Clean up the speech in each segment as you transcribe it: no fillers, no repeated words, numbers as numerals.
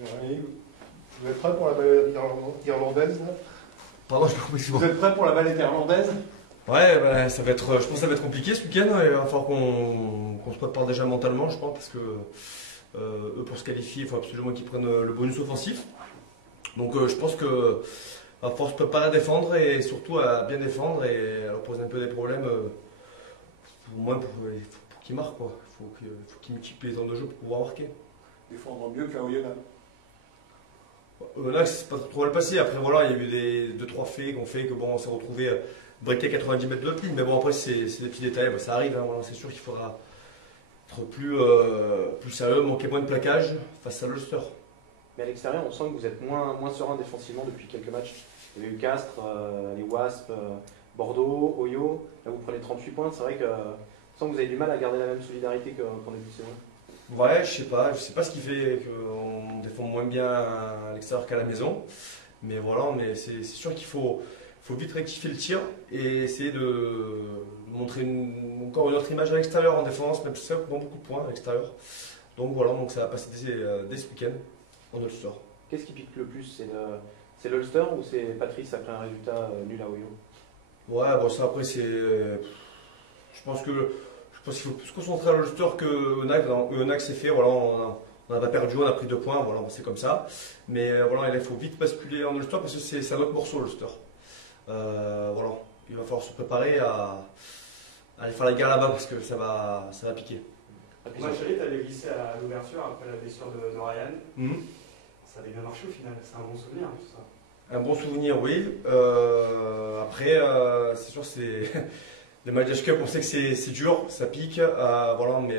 Oui. Vous êtes prêts pour la balle irlandaise là? Pardon, je pas compris. Vous êtes prêts pour la balle irlandaise? Ouais, bah, ça va être, je pense que ça va être compliqué ce week-end. Il va falloir qu'on se prépare déjà mentalement, je pense, parce que eux, pour se qualifier, il faut absolument qu'ils prennent le bonus offensif. Donc je pense que va falloir se préparer à défendre et surtout à bien défendre et à leur poser un peu des problèmes, au moins pour qu'ils marquent, quoi. Il faut qu'ils multiplient les temps de jeu pour pouvoir marquer. Défendre mieux qu'à Oyonnax. Là, c'est pas trop mal passé. Après, voilà, il y a eu des 2-3 faits qui ont fait que bon, on s'est retrouvé breaké à 90 mètres de la ligne. Mais bon, après, c'est des petits détails. Bah, ça arrive. Hein, voilà, c'est sûr qu'il faudra être plus sérieux, manquer moins de plaquage face à l'Ulster. Mais à l'extérieur, on sent que vous êtes moins serein défensivement depuis quelques matchs. Il y a eu Castres, les Wasps, Bordeaux, Oyo. Là, vous prenez 38 points. C'est vrai que on sent que vous avez du mal à garder la même solidarité qu'en début de saison. Ouais, je sais pas ce qui fait qu'on défend moins bien à l'extérieur qu'à la maison. Mais voilà, mais c'est sûr qu'il faut vite rectifier le tir et essayer de montrer encore une autre image à l'extérieur en défense, même si ça prend beaucoup de points à l'extérieur. Donc voilà, donc ça va passer dès ce week-end en Ulster. Qu'est-ce qui pique le plus? C'est l'Ulster ou c'est Patrice après un résultat nul à Oyo? Ouais, bon ça après c'est... je pense qu'il faut plus se concentrer à l'Ulster que Eunac s'est fait, voilà, on n'a pas perdu, on a pris 2 points, voilà, c'est comme ça. Mais voilà, il faut vite basculer en Ulster parce que c'est un autre morceau l'Ulster. Voilà, il va falloir se préparer à aller faire la guerre là-bas parce que ça va piquer. Moi, tu avais glissé à l'ouverture après la blessure de Ryan. Ça avait bien marché au final, c'est un bon souvenir tout ça. Un bon souvenir, oui. Après, c'est sûr, c'est les matchs Cup, on sait que c'est dur, ça pique, voilà, mais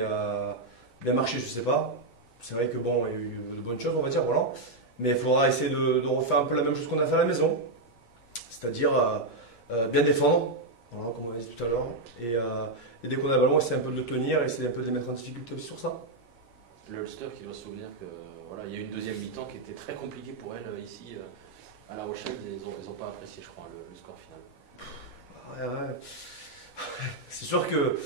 bien marché, je sais pas. C'est vrai que bon, il y a eu de bonnes choses, on va dire, voilà. Mais il faudra essayer de refaire un peu la même chose qu'on a fait à la maison, c'est-à-dire bien défendre, voilà, comme on a dit tout à l'heure, et dès qu'on a le ballon, essayer un peu de le tenir, essayer un peu de les mettre en difficulté aussi sur ça. Le Ulster qui doit se souvenir que voilà, il y a eu une deuxième mi-temps qui était très compliquée pour elle ici à La Rochelle. Ils ont pas apprécié, je crois, le score final. Ouais. C'est sûr que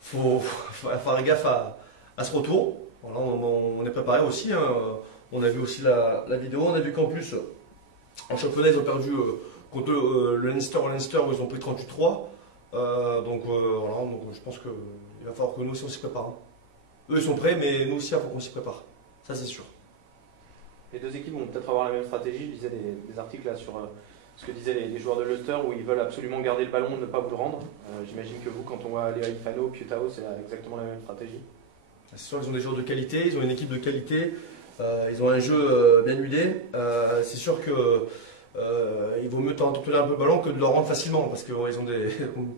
faut faire gaffe à ce retour. Voilà, on est préparé aussi. Hein. On a vu aussi la vidéo. On a vu qu'en plus, en championnat, ils ont perdu contre le Leinster où ils ont pris 38-3. Donc voilà, donc je pense qu'il va falloir que nous aussi on s'y prépare. Hein. Eux ils sont prêts, mais nous aussi il faut qu'on s'y prépare. Ça c'est sûr. Les deux équipes vont peut-être avoir la même stratégie. Je lisais des articles là sur ce que disaient les joueurs de l'Ulster où ils veulent absolument garder le ballon, ne pas vous le rendre. J'imagine que vous, quand on voit Léa Ifano, Piutao, c'est exactement la même stratégie. C'est sûr, ils ont des joueurs de qualité, ils ont une équipe de qualité, ils ont un jeu bien huilé. C'est sûr que il vaut mieux t'entourner un peu le ballon que de le rendre facilement parce qu'ils ont des, comme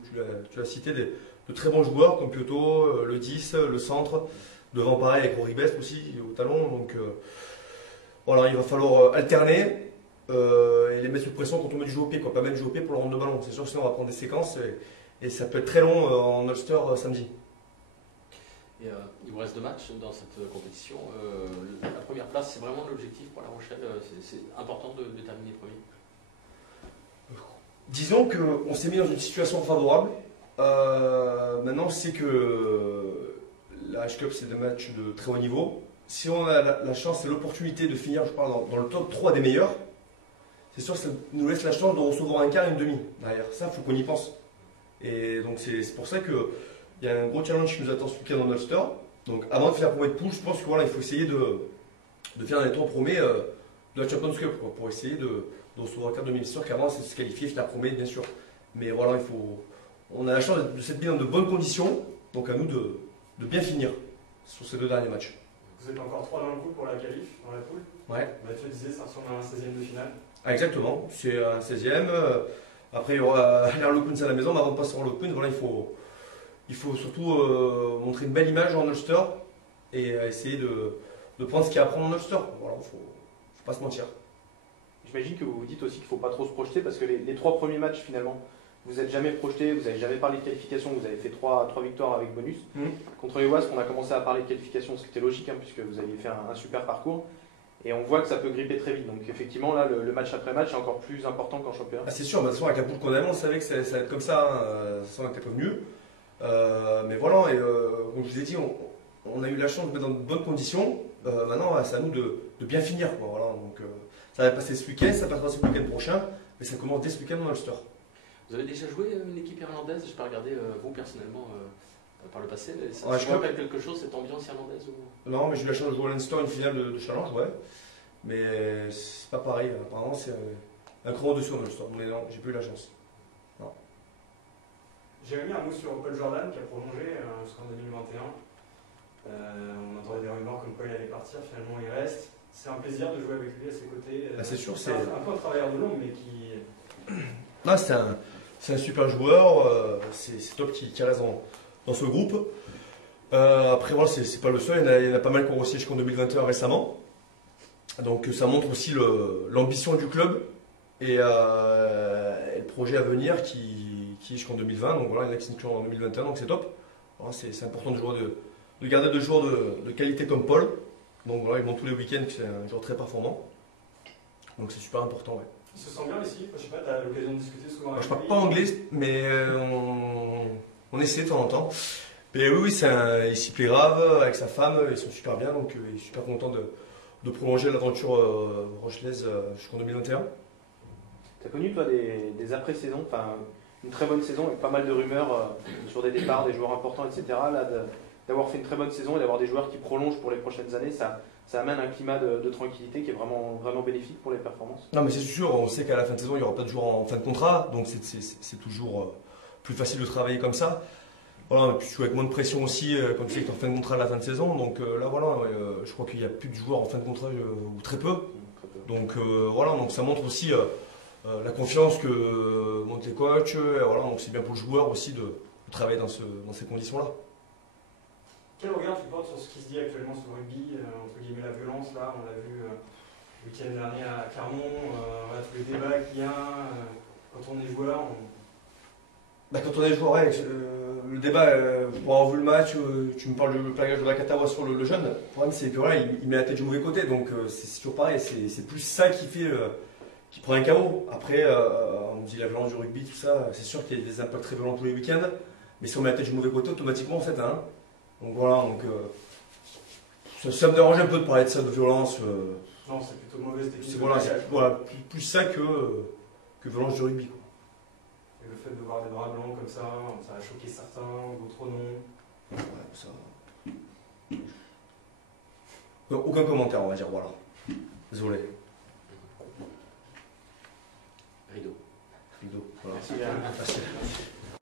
tu l'as cité, de très bons joueurs comme Piutau, le 10, le centre, devant pareil avec Rory Best aussi au talon. Donc voilà, il va falloir alterner et les mettre sous pression quand on met du jeu au pied, quoi. Pas mettre du jeu au pied pour le rendre le ballon. C'est sûr, sinon on va prendre des séquences et ça peut être très long en Ulster samedi. Et, il vous reste 2 matchs dans cette compétition. La première place, c'est vraiment l'objectif pour La Rochelle. C'est important de terminer premier. Disons qu'on s'est mis dans une situation favorable. Maintenant, c'est que la H-Cup, c'est des matchs de très haut niveau. Si on a la chance et l'opportunité de finir, je parle, dans le top 3 des meilleurs, c'est sûr que ça nous laisse la chance de recevoir un quart et une demi derrière. Ça, il faut qu'on y pense. Et donc, c'est pour ça qu'il y a un gros challenge qui nous attend ce week-end en Ulster. Donc, avant de finir premier de poule, je pense que voilà, il faut essayer de faire dans les 3 premiers de la Champions Cup quoi, pour essayer de recevoir un quart de demi. C'est sûr qu'avant, c'est se qualifier, finir premier, bien sûr. Mais voilà, on a la chance de s'être mis dans de bonnes conditions, donc à nous de bien finir sur ces 2 derniers matchs. Vous êtes encore 3 dans le coup pour la qualif, dans la poule. Ouais. Tu disais, ça ressemble à un 16e de finale. Ah, exactement, c'est un 16e. Après, il y aura l'Harlequins à la maison, mais avant de passer en Harlequins, voilà, il faut surtout montrer une belle image en Ulster et essayer de prendre ce qu'il y a à prendre en Ulster. Voilà, faut pas se mentir. J'imagine que vous vous dites aussi qu'il ne faut pas trop se projeter parce que les 3 premiers matchs finalement, vous n'êtes jamais projeté, vous n'avez jamais parlé de qualification, vous avez fait 3 victoires avec bonus. Contre les Wasps, on a commencé à parler de qualification, ce qui était logique hein, puisque vous aviez fait un super parcours. Et on voit que ça peut gripper très vite. Donc effectivement, là, le match après match est encore plus important qu'en championnat. Ah, c'est sûr, de toute façon, avec la poule qu'on avait, on savait que ça allait être comme ça. Hein. Ça, on n'était pas venu. Mais voilà, et comme je vous ai dit, on a eu la chance de mettre dans de bonnes conditions. Maintenant, c'est à nous de bien finir. Quoi, voilà. Donc, ça va passer ce week-end, ça passera ce week-end prochain, mais ça commence dès ce week-end dans Ulster. Vous avez déjà joué une équipe irlandaise? Je n'ai pas regardé, vous personnellement, par le passé, mais ça Ouais, vous rappelle quelque chose, cette ambiance irlandaise ou... Non, mais j'ai eu la chance de jouer à Leinster une finale de challenge, ouais. Mais c'est pas pareil. Apparemment, c'est un cran au-dessus en Ulster. Mais non, j'ai pas eu la chance. Jérémy, un mot sur Paul Jordan qui a prolongé jusqu'en 2021. On entendait des rumeurs comme quoi il allait partir, finalement il reste. C'est un plaisir de jouer avec lui à ses côtés. C'est sûr, c'est un peu un travailleur de l'ombre, mais qui. Non, c'est un super joueur. C'est top qui reste dans ce groupe. Après, voilà, c'est pas le seul. Il y en a pas mal qui ont aussi jusqu'en 2021 récemment. Donc ça montre aussi l'ambition du club et le projet à venir qui est jusqu'en 2020. Donc voilà, il y en a qui sont en 2021, donc c'est top. Voilà, c'est important de garder des joueurs de qualité comme Paul. Donc voilà, ils montrent tous les week-ends que c'est un joueur très performant. Donc c'est super important. Ouais. Il se sent bien ici. Je sais pas, tu as l'occasion de discuter souvent avec Je lui. parle pas anglais, mais on essaie de temps en temps. Mais oui, il s'y plaît grave avec sa femme, ils sont super bien, donc il est super content de prolonger l'aventure rochelaise jusqu'en 2021. Tu as connu, toi, des après-saisons, enfin, une très bonne saison avec pas mal de rumeurs sur des départs, des joueurs importants, etc. Là, d'avoir fait une très bonne saison et d'avoir des joueurs qui prolongent pour les prochaines années, ça amène un climat de tranquillité qui est vraiment, vraiment bénéfique pour les performances. Non, mais c'est sûr, on sait qu'à la fin de saison, il n'y aura pas de joueurs en fin de contrat, donc c'est toujours plus facile de travailler comme ça. Voilà, et puis je suis avec moins de pression aussi quand tu sais que tu es en fin de contrat à la fin de saison. Donc là, voilà, je crois qu'il n'y a plus de joueurs en fin de contrat ou très peu. Donc voilà, donc ça montre aussi la confiance que montrent les coachs. Voilà, donc c'est bien pour le joueur aussi de travailler dans ces conditions-là. Quel regard tu portes sur ce qui se dit actuellement sur le rugby, entre guillemets la violence, là, on l'a vu le week-end dernier à Clermont, voilà, tous les débats qu'il y a, quand on est joueur. Bah, quand on est joueur, ouais, le débat, pour avoir vu le match, tu me parles du plagage de la Katawa sur le jeune. Le problème, c'est que voilà, il met la tête du mauvais côté, donc c'est toujours pareil. C'est plus ça qui fait, qui prend un KO. Après, on dit la violence du rugby, tout ça, c'est sûr qu'il y a des impacts très violents tous les week-ends, mais si on met la tête du mauvais côté, automatiquement, on fait un. Donc voilà, donc ça me dérange un peu de parler de ça, de violence. Non, c'est plutôt mauvaise technique. C'est voilà, plus ça que violence du rugby, quoi. Et le fait de voir des bras blancs comme ça a choqué certains, d'autres non. Ouais, ça. Aucun commentaire, on va dire, voilà. Désolé. Rideau. Rideau, voilà. Merci, Jérémy. Facile.